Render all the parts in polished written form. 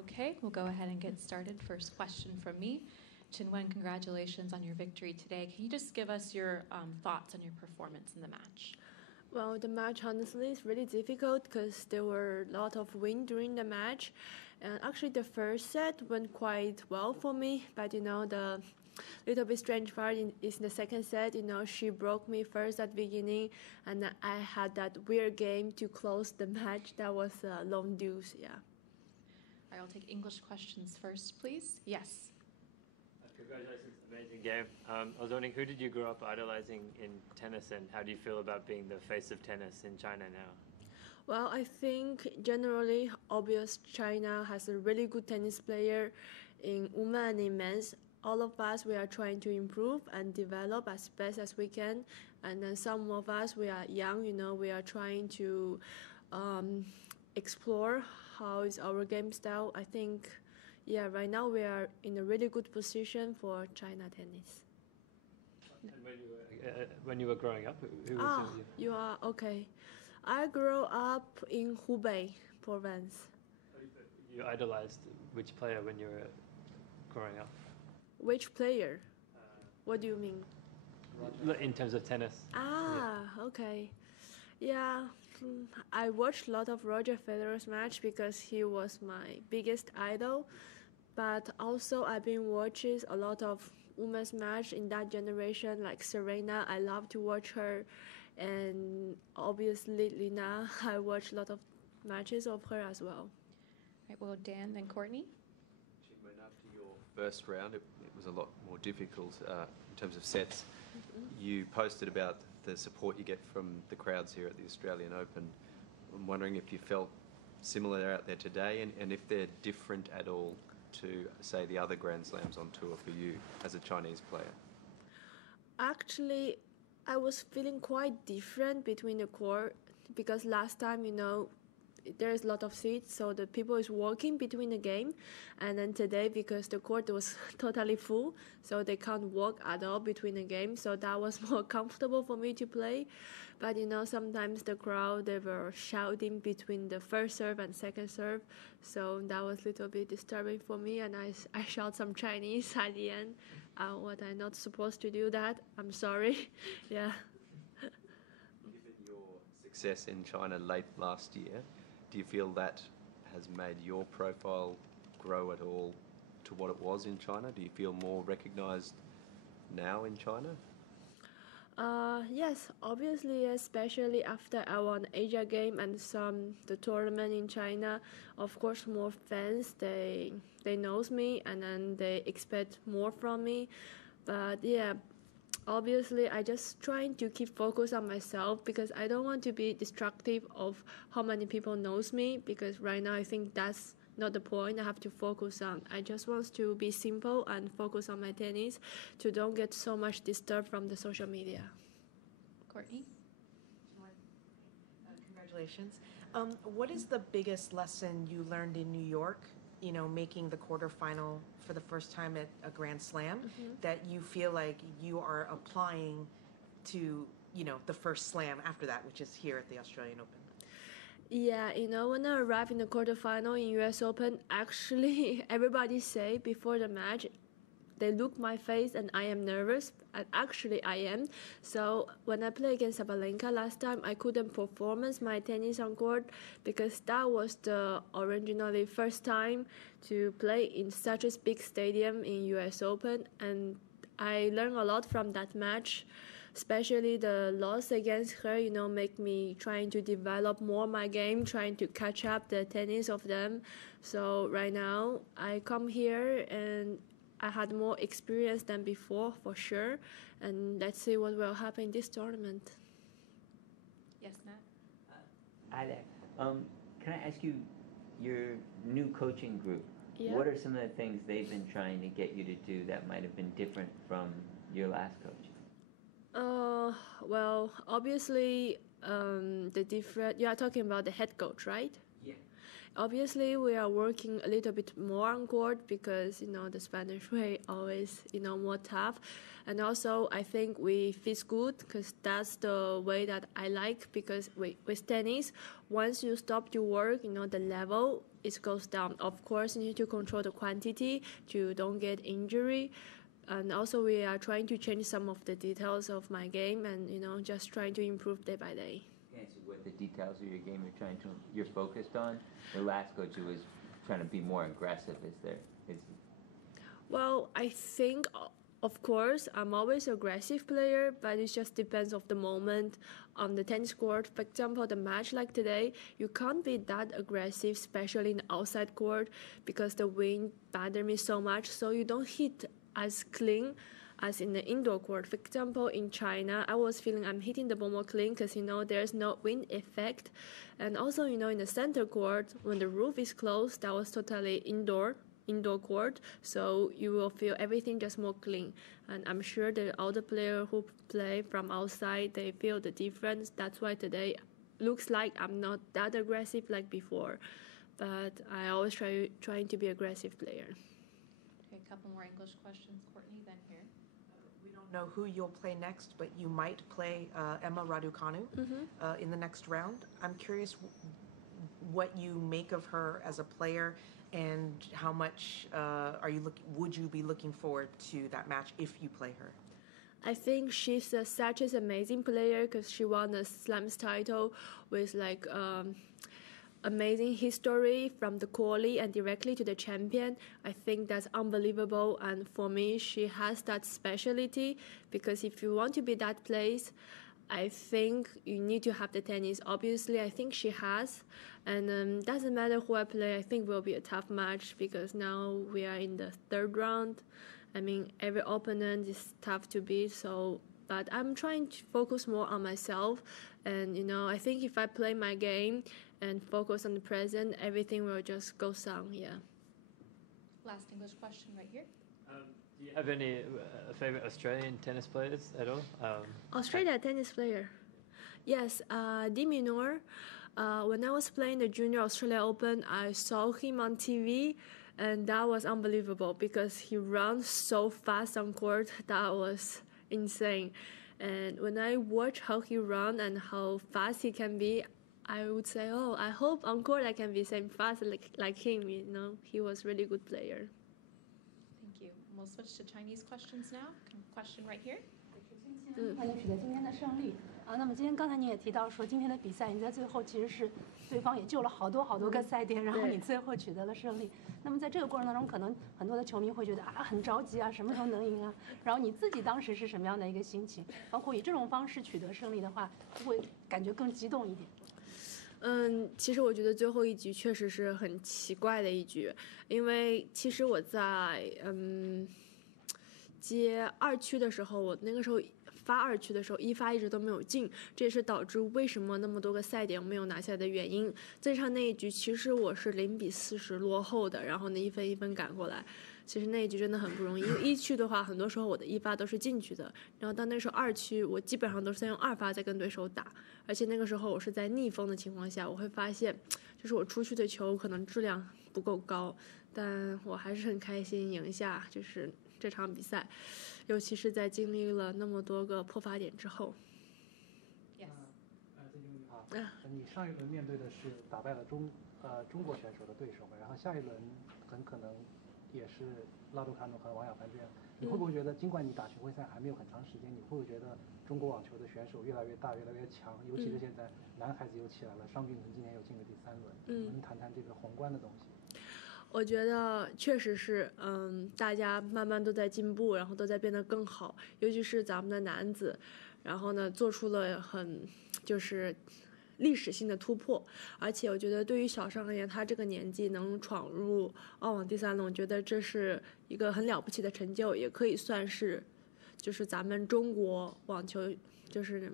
Okay, we'll go ahead and get started. First question from me. Qinwen, congratulations on your victory today. Can you just give us your thoughts on your performance in the match? Well, the match honestly is really difficult because there were a lot of wind during the match. And actually, the first set went quite well for me, but the little bit strange part is the second set. She broke me first at the beginning, and I had that weird game to close the match. That was a long deuce, yeah. All right, I'll take English questions first, please. Yes. Congratulations, amazing game. I was wondering, who did you grow up idolizing in tennis, and how do you feel about being the face of tennis in China now? Well, I think generally, obvious China has a really good tennis player in women and in men's. All of us, we are trying to improve and develop as best as we can. And then some of us, we are young, we are trying to explore how is our game style. I think, yeah, right now we are in a really good position for China tennis. And when you were growing up, who was you are okay. I grew up in Hubei province. You idolized which player when you were growing up? Which player? What do you mean? In terms of tennis. Okay. Yeah, I watched a lot of Roger Federer's match because he was my biggest idol. But also I've been watching a lot of women's match in that generation, like Serena. I love to watch her. And obviously Lina, I watch a lot of matches of her as well. All right, well, Dan, then Courtney. After your first round, it was a lot more difficult in terms of sets. You posted about the support you get from the crowds here at the Australian Open. I'm wondering if you felt similar out there today, and if they're different at all to, say, the other Grand Slams on tour for you as a Chinese player. Actually, I was feeling quite different between the court because last time, there's a lot of seats, so the people is walking between the game. And then today, because the court was totally full, so they can't walk at all between the game. So that was more comfortable for me to play. But sometimes the crowd, they were shouting between the first serve and second serve. So that was a little bit disturbing for me. And I shout some Chinese at the end. What I'm not supposed to do that. I'm sorry. Yeah. Given your success in China late last year, do you feel that has made your profile grow at all to what it was in China? Do you feel more recognized now in China? Yes, obviously, especially after I won Asia game and the tournament in China. Of course, more fans, they knows me and then they expect more from me. But yeah, obviously, I just trying to keep focus on myself because I don't want to be destructive of how many people knows me, because right now I think that's not the point I have to focus on. I just want to be simple and focus on my tennis to don't get so much disturbed from the social media. Courtney? Congratulations. What is the biggest lesson you learned in New York, making the quarterfinal for the first time at a Grand Slam, that you feel like you are applying to, the first slam after that, which is here at the Australian Open? Yeah, when I arrived in the quarterfinal in US Open, actually everybody say before the match, they look my face and I am nervous, and actually I am. So when I played against Sabalenka last time, I couldn't performance my tennis on court because that was the originally first time to play in such a big stadium in US Open, and I learned a lot from that match. Especially the loss against her, make me trying to develop more my game, trying to catch up the tennis of them. So right now, I come here and I had more experience than before, for sure. And let's see what will happen in this tournament. Yes, Matt? Hi there. Can I ask you, your new coaching group, Yeah. What are some of the things they've been trying to get you to do that might have been different from your last coach? Well, obviously, you are talking about the head coach, right? Yeah. Obviously, we are working a little bit more on court because, the Spanish way always, more tough. And also, I think we fit good because that's the way that I like. Because with tennis, once you stop your work, the level it goes down. Of course, you need to control the quantity to don't get injury. And also, we are trying to change some of the details of my game, and just trying to improve day by day. Can I ask you what the details of your game you're focused on? The last coach was trying to be more aggressive. Well, I think, of course, I'm always an aggressive player, but it just depends of the moment on the tennis court. For example, the match like today, you can't be that aggressive, especially in the outside court, because the wind bothers me so much. So you don't hit as clean as in the indoor court. For example, in China, I was feeling I'm hitting the ball more clean because, there's no wind effect. And also, in the center court, when the roof is closed, that was totally indoor court, so you will feel everything just more clean. And I'm sure that all the players who play from outside, they feel the difference. That's why today looks like I'm not that aggressive like before, but I always trying to be aggressive player. Okay, a couple more English questions, Courtney, then here. We don't know who you'll play next, but you might play Emma Raducanu in the next round. I'm curious what you make of her as a player, and how much would you be looking forward to that match if you play her? I think she's such an amazing player because she won the Slams title with amazing history from the quali and directly to the champion. I think that's unbelievable, and for me, she has that specialty, because if you want to be that place, I think you need to have the tennis. Obviously, I think she has, and doesn't matter who I play, I think will be a tough match, because now we are in the third round. I mean, every opponent is tough to beat, but I'm trying to focus more on myself, and I think if I play my game and focus on the present, everything will just go down. Last English question right here. Do you have any favorite Australian tennis players at all? Australia tennis player. Yes, De Minaur. When I was playing the Junior Australia Open, I saw him on TV, and that was unbelievable because he runs so fast on court. That was insane. And when I watch how he runs and how fast he can be, I would say, oh, I hope on court I can be same fast like him. He was really good player. Thank you. We'll switch to Chinese questions now. Question right here. 欢迎取得今天的胜利啊！那么今天刚才你也提到说，今天的比赛你在最后其实是对方也救了好多个赛点，然后你最后取得了胜利。那么在这个过程当中，可能很多的球迷会觉得很着急啊，什么时候能赢啊？然后你自己当时是什么样的一个心情？包括以这种方式取得胜利的话，会感觉更激动一点。其实我觉得最后一局确实是很奇怪的一局，因为其实我在接二区的时候，我那个时候发二区的时候，一发一直都没有进，这也是导致为什么那么多个赛点我没有拿下来的原因。这场那一局其实我是0-40落后的，然后呢一分一分赶过来。其实那一局真的很不容易，因为一区的话，很多时候我的一发都是进去的，然后到那时候二区，我基本上都是在用二发在跟对手打，而且那个时候我是在逆风的情况下，我会发现，就是我出去的球可能质量不够高，但我还是很开心赢下就是这场比赛，尤其是在经历了那么多个破发点之后。Yes. 郑经理好，你上一轮面对的是打败了中国选手的对手嘛，然后下一轮很可能也是拉杜卡努和王雅凡这样，你会不会觉得，尽管你打巡回赛还没有很长时间，你会不会觉得中国网球的选手越来越大，越来越强？尤其是现在男孩子又起来了，商俊腾今年又进了第3轮，能谈谈这个宏观的东西？我觉得确实是，大家慢慢都在进步，然后都在变得更好，尤其是咱们的男子，然后呢做出了就是历史性的突破，而且我觉得对于小商而言，他这个年纪能闯入澳网第3轮，我觉得这是一个很了不起的成就，也可以算是就是咱们中国网球就是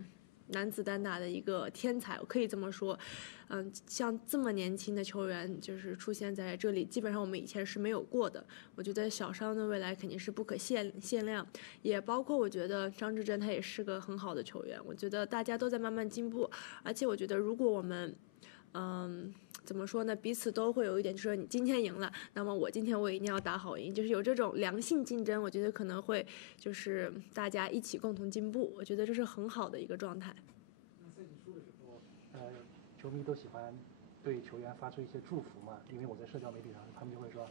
男子单打的一个天才，我可以这么说。像这么年轻的球员就是出现在这里，基本上我们以前是没有过的。我觉得小商的未来肯定是不可限量，也包括我觉得张志臻他也是个很好的球员。我觉得大家都在慢慢进步，而且我觉得如果我们怎么说呢？彼此都会有一点，就是说你今天赢了，那么我今天我一定要打好赢，就是有这种良性竞争，我觉得可能会就是大家一起共同进步，我觉得这是很好的一个状态。那赛季初的时候，球迷都喜欢对球员发出一些祝福嘛，因为我在社交媒体上，他们就会说，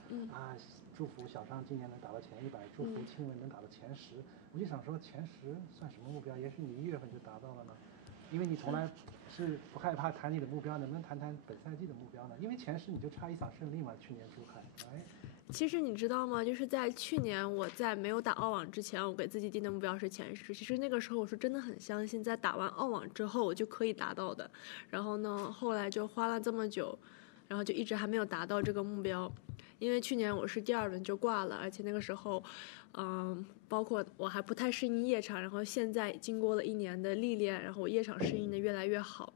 祝福小尚今年能打到前100，祝福钦文能打到前10。我就想说，前10算什么目标？也许你1月份就达到了呢，因为你从来是不害怕谈你的目标，能不能谈谈本赛季的目标呢？因为前10你就差1场胜利嘛，去年珠海。其实你知道吗？就是在去年我在没有打澳网之前，我给自己定的目标是前10。其实那个时候我是真的很相信，在打完澳网之后我就可以达到的。然后呢，后来就花了这么久，然后就一直还没有达到这个目标。因为去年我是第2轮就挂了，而且那个时候，包括我还不太适应夜场，然后现在经过了1年的历练，然后我夜场适应的越来越好。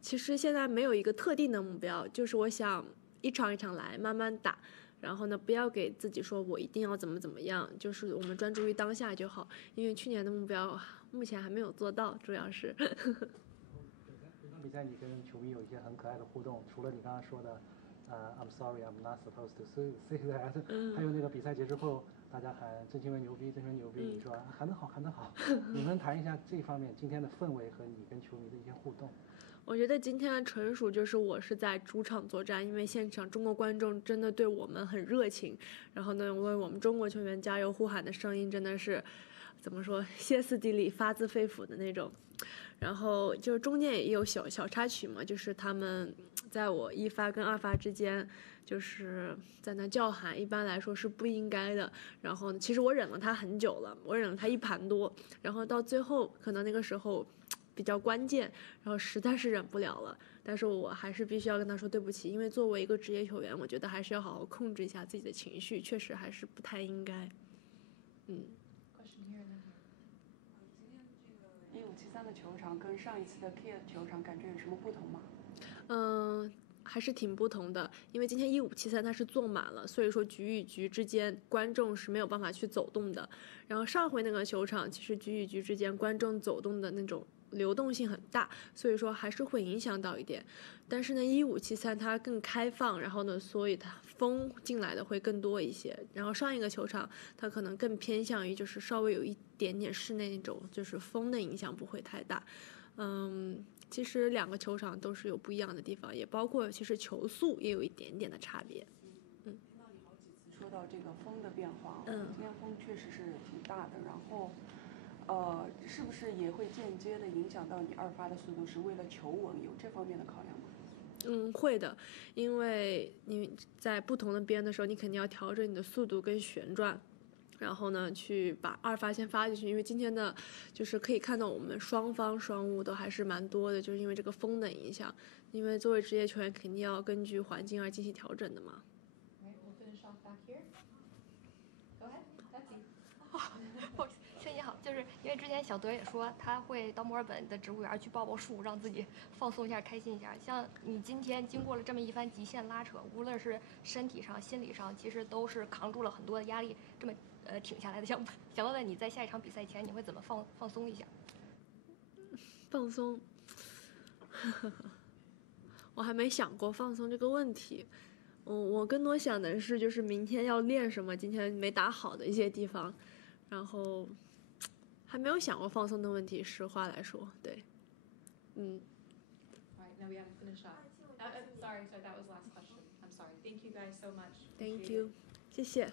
其实现在没有一个特定的目标，就是我想一场一场来，慢慢打。然后呢，不要给自己说我一定要怎么样，就是我们专注于当下就好。因为去年的目标目前还没有做到，主要是。整场比赛你跟球迷有一些很可爱的互动，除了你刚刚说的，I'm sorry, I'm not supposed to say that，还有那个比赛结束后，大家喊郑钦文牛逼，郑钦文牛逼，你说喊得好，喊得好。你们谈一下这方面今天的氛围和你跟球迷的一些互动。我觉得今天纯属就是我是在主场作战，因为现场中国观众真的对我们很热情，然后呢为我们中国球员加油呼喊的声音真的是怎么说，歇斯底里发自肺腑的那种。然后就中间也有小插曲嘛，就是他们在我1发跟2发之间就是在那叫喊，一般来说是不应该的。然后其实我忍了他很久了，我忍了他1盘多，然后到最后可能那个时候比较关键，然后实在是忍不了了，但是我还是必须要跟他说对不起，因为作为一个职业球员，我觉得还是要好好控制一下自己的情绪，确实还是不太应该。1573的球场跟上一次的 Kaite 球场感觉有什么不同吗？还是挺不同的，因为今天1573它是坐满了，所以说局与局之间观众是没有办法去走动的。然后上回那个球场，其实局与局之间观众走动的那种流动性很大，所以说还是会影响到一点。但是呢，1573它更开放，然后呢，所以它风进来的会更多一些。然后上一个球场它可能更偏向于就是稍微有一点点室内那种，就是风的影响不会太大。其实2个球场都是有不一样的地方，也包括其实球速也有一点点的差别。听到你好几次说到这个风的变化，今天风确实是挺大的，然后是不是也会间接的影响到你2发的速度？是为了球稳，有这方面的考量吗？会的，因为你在不同的边的时候，你肯定要调整你的速度跟旋转。然后呢，去把2发先发进去，因为今天的，就是可以看到我们双方双误都还是蛮多的，就是因为这个风的影响。因为作为职业球员，肯定要根据环境而进行调整的嘛。谢谢你好，就是因为之前小德也说他会到墨尔本的植物园去抱树，让自己放松一下、开心一下。像你今天经过了这么一番极限拉扯，无论是身体上、心理上，其实都是扛住了很多的压力，这么挺下来的。想问问你在下一场比赛前，你会怎么放松一下？放松，我还没想过放松这个问题。我更多想的是就是明天要练什么，今天没打好的一些地方，然后还没有想过放松的问题。实话来说，对，Alright, now we have to finish up. Sorry, that was the last question. I'm sorry. Thank you guys so much. Thank you，谢谢。